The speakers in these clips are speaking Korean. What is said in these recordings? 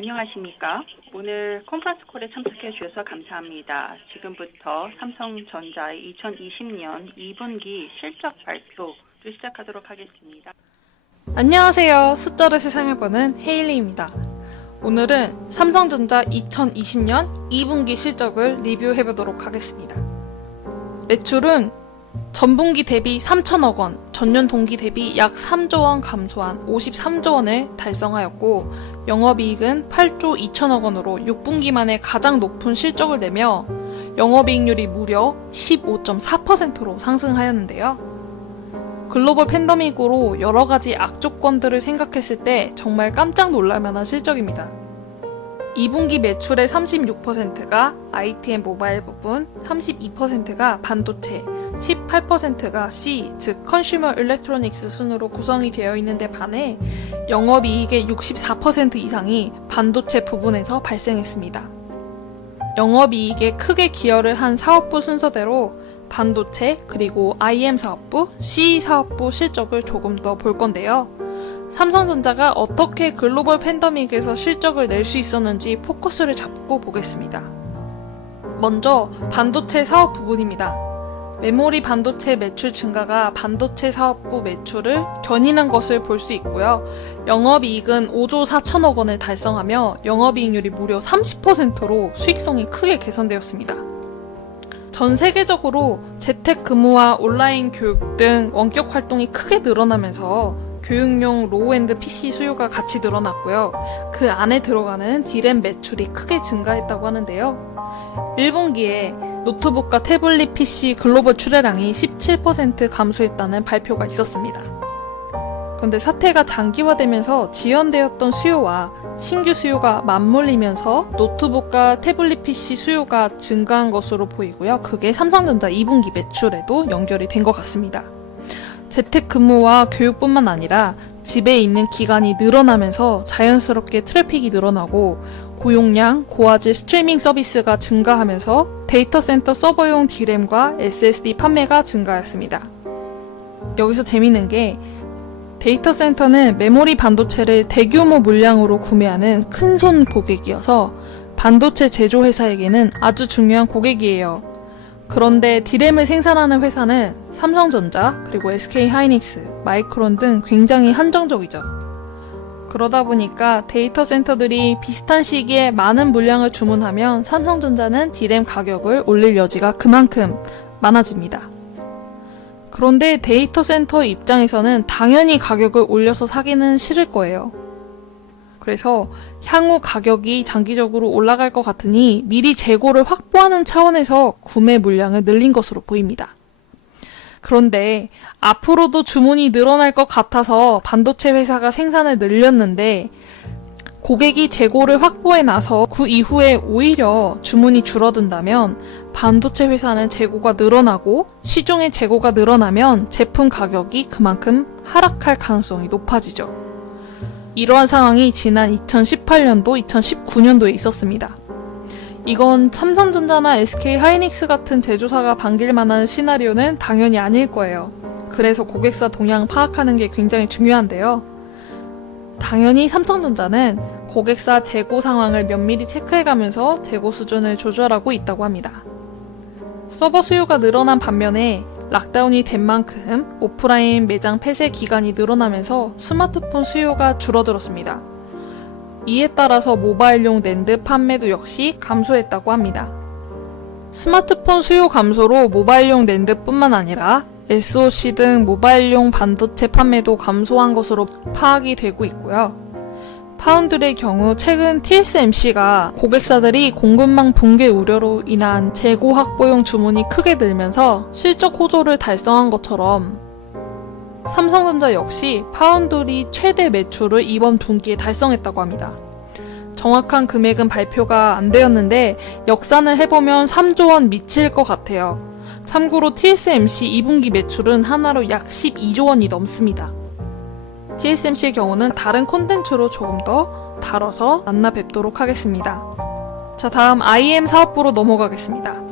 안녕하십니까. 오늘 컨퍼런스 콜에 참석해 주셔서 감사합니다. 지금부터 삼성전자의 2020년 2분기 실적 발표를 시작하도록 하겠습니다. 안녕하세요. 숫자로 세상을 보는 헤일리입니다. 오늘은 삼성전자 2020년 2분기 실적을 리뷰해보도록 하겠습니다. 매출은 전분기 대비 3천억 원, 전년 동기 대비 약 3조 원 감소한 53조 원을 달성하였고, 영업이익은 8조 2천억 원으로 6분기 만에 가장 높은 실적을 내며 영업이익률이 무려 15.4%로 상승하였는데요. 글로벌 팬데믹으로 여러 가지 악조건들을 생각했을 때 정말 깜짝 놀랄 만한 실적입니다. 2분기 매출의 36%가 IT 앤 모바일 부분, 32%가 반도체, 18%가 C, 즉 컨슈머 일렉트로닉스 순으로 구성이 되어 있는데 반해 영업이익의 64% 이상이 반도체 부분에서 발생했습니다. 영업이익에 크게 기여를 한 사업부 순서대로 반도체, 그리고 IM 사업부, CE 사업부 실적을 조금 더 볼 건데요. 삼성전자가 어떻게 글로벌 팬데믹에서 실적을 낼 수 있었는지 포커스를 잡고 보겠습니다. 먼저 반도체 사업 부분입니다. 메모리 반도체 매출 증가가 반도체 사업부 매출을 견인한 것을 볼 수 있고요. 영업이익은 5조 4천억 원을 달성하며 영업이익률이 무려 30%로 수익성이 크게 개선되었습니다. 전 세계적으로 재택근무와 온라인 교육 등 원격 활동이 크게 늘어나면서 교육용 로우엔드 PC 수요가 같이 늘어났고요. 그 안에 들어가는 D램 매출이 크게 증가했다고 하는데요. 1분기에 노트북과 태블릿 PC 글로벌 출하량이 17% 감소했다는 발표가 있었습니다. 그런데 사태가 장기화되면서 지연되었던 수요와 신규 수요가 맞물리면서 노트북과 태블릿 PC 수요가 증가한 것으로 보이고요. 그게 삼성전자 2분기 매출에도 연결이 된 것 같습니다. 재택근무와 교육뿐만 아니라 집에 있는 기간이 늘어나면서 자연스럽게 트래픽이 늘어나고 고용량, 고화질 스트리밍 서비스가 증가하면서 데이터 센터 서버용 D램과 SSD 판매가 증가했습니다. 여기서 재밌는 게 데이터 센터는 메모리 반도체를 대규모 물량으로 구매하는 큰손 고객이어서 반도체 제조회사에게는 아주 중요한 고객이에요. 그런데 D램을 생산하는 회사는 삼성전자, 그리고 SK하이닉스, 마이크론 등 굉장히 한정적이죠. 그러다 보니까 데이터 센터들이 비슷한 시기에 많은 물량을 주문하면 삼성전자는 D램 가격을 올릴 여지가 그만큼 많아집니다. 그런데 데이터 센터 입장에서는 당연히 가격을 올려서 사기는 싫을 거예요. 그래서 향후 가격이 장기적으로 올라갈 것 같으니 미리 재고를 확보하는 차원에서 구매 물량을 늘린 것으로 보입니다. 그런데 앞으로도 주문이 늘어날 것 같아서 반도체 회사가 생산을 늘렸는데 고객이 재고를 확보해 나서 그 이후에 오히려 주문이 줄어든다면 반도체 회사는 재고가 늘어나고 시중의 재고가 늘어나면 제품 가격이 그만큼 하락할 가능성이 높아지죠. 이러한 상황이 지난 2018년도, 2019년도에 있었습니다. 이건 삼성전자나 SK하이닉스 같은 제조사가 반길 만한 시나리오는 당연히 아닐 거예요. 그래서 고객사 동향 파악하는 게 굉장히 중요한데요. 당연히 삼성전자는 고객사 재고 상황을 면밀히 체크해가면서 재고 수준을 조절하고 있다고 합니다. 서버 수요가 늘어난 반면에 락다운이 된 만큼 오프라인 매장 폐쇄 기간이 늘어나면서 스마트폰 수요가 줄어들었습니다. 이에 따라서 모바일용 낸드 판매도 역시 감소했다고 합니다. 스마트폰 수요 감소로 모바일용 낸드뿐만 아니라 SoC 등 모바일용 반도체 판매도 감소한 것으로 파악이 되고 있고요. 파운드리의 경우 최근 TSMC가 고객사들이 공급망 붕괴 우려로 인한 재고 확보용 주문이 크게 늘면서 실적 호조를 달성한 것처럼 삼성전자 역시 파운드리 최대 매출을 이번 분기에 달성했다고 합니다. 정확한 금액은 발표가 안 되었는데 역산을 해보면 3조 원 미칠 것 같아요. 참고로 TSMC 2분기 매출은 하나로 약 12조 원이 넘습니다. TSMC의 경우는 다른 콘텐츠로 조금 더 다뤄서 만나 뵙도록 하겠습니다. 자, 다음 IM 사업부로 넘어가겠습니다.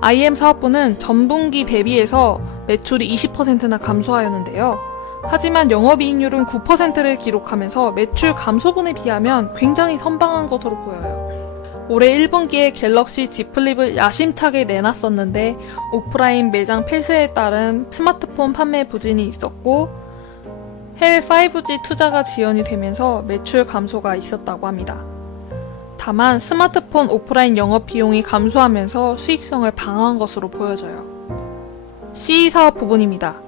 IM 사업부는 전분기 대비해서 매출이 20%나 감소하였는데요. 하지만 영업이익률은 9%를 기록하면서 매출 감소분에 비하면 굉장히 선방한 것으로 보여요. 올해 1분기에 갤럭시 Z 플립을 야심차게 내놨었는데 오프라인 매장 폐쇄에 따른 스마트폰 판매 부진이 있었고 해외 5G 투자가 지연이 되면서 매출 감소가 있었다고 합니다. 다만 스마트폰 오프라인 영업 비용이 감소하면서 수익성을 방어한 것으로 보여져요. CE 사업 부분입니다.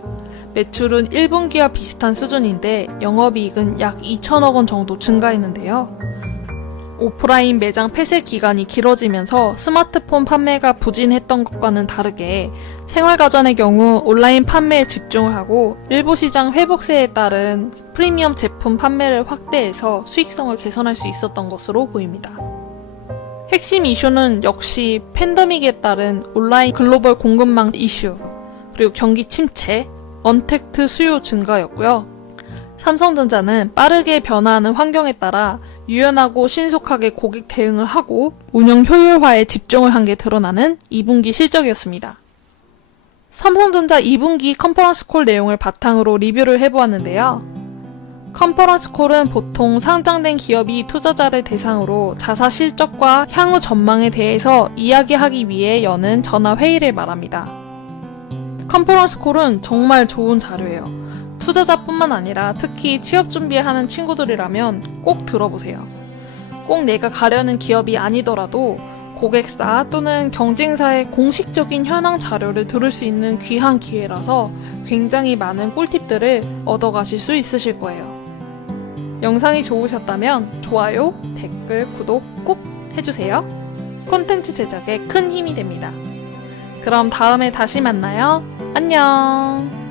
매출은 1분기와 비슷한 수준인데 영업이익은 약 2천억 원 정도 증가했는데요. 오프라인 매장 폐쇄 기간이 길어지면서 스마트폰 판매가 부진했던 것과는 다르게 생활가전의 경우 온라인 판매에 집중을 하고 일부 시장 회복세에 따른 프리미엄 제품 판매를 확대해서 수익성을 개선할 수 있었던 것으로 보입니다. 핵심 이슈는 역시 팬데믹에 따른 온라인 글로벌 공급망 이슈, 그리고 경기 침체, 언택트 수요 증가였고요. 삼성전자는 빠르게 변화하는 환경에 따라 유연하고 신속하게 고객 대응을 하고 운영 효율화에 집중을 한 게 드러나는 2분기 실적이었습니다. 삼성전자 2분기 컨퍼런스 콜 내용을 바탕으로 리뷰를 해보았는데요. 컨퍼런스 콜은 보통 상장된 기업이 투자자를 대상으로 자사 실적과 향후 전망에 대해서 이야기하기 위해 여는 전화 회의를 말합니다. 컨퍼런스 콜은 정말 좋은 자료예요. 투자자뿐만 아니라 특히 취업 준비하는 친구들이라면 꼭 들어보세요. 꼭 내가 가려는 기업이 아니더라도 고객사 또는 경쟁사의 공식적인 현황 자료를 들을 수 있는 귀한 기회라서 굉장히 많은 꿀팁들을 얻어가실 수 있으실 거예요. 영상이 좋으셨다면 좋아요, 댓글, 구독 꼭 해주세요. 콘텐츠 제작에 큰 힘이 됩니다. 그럼 다음에 다시 만나요. 안녕.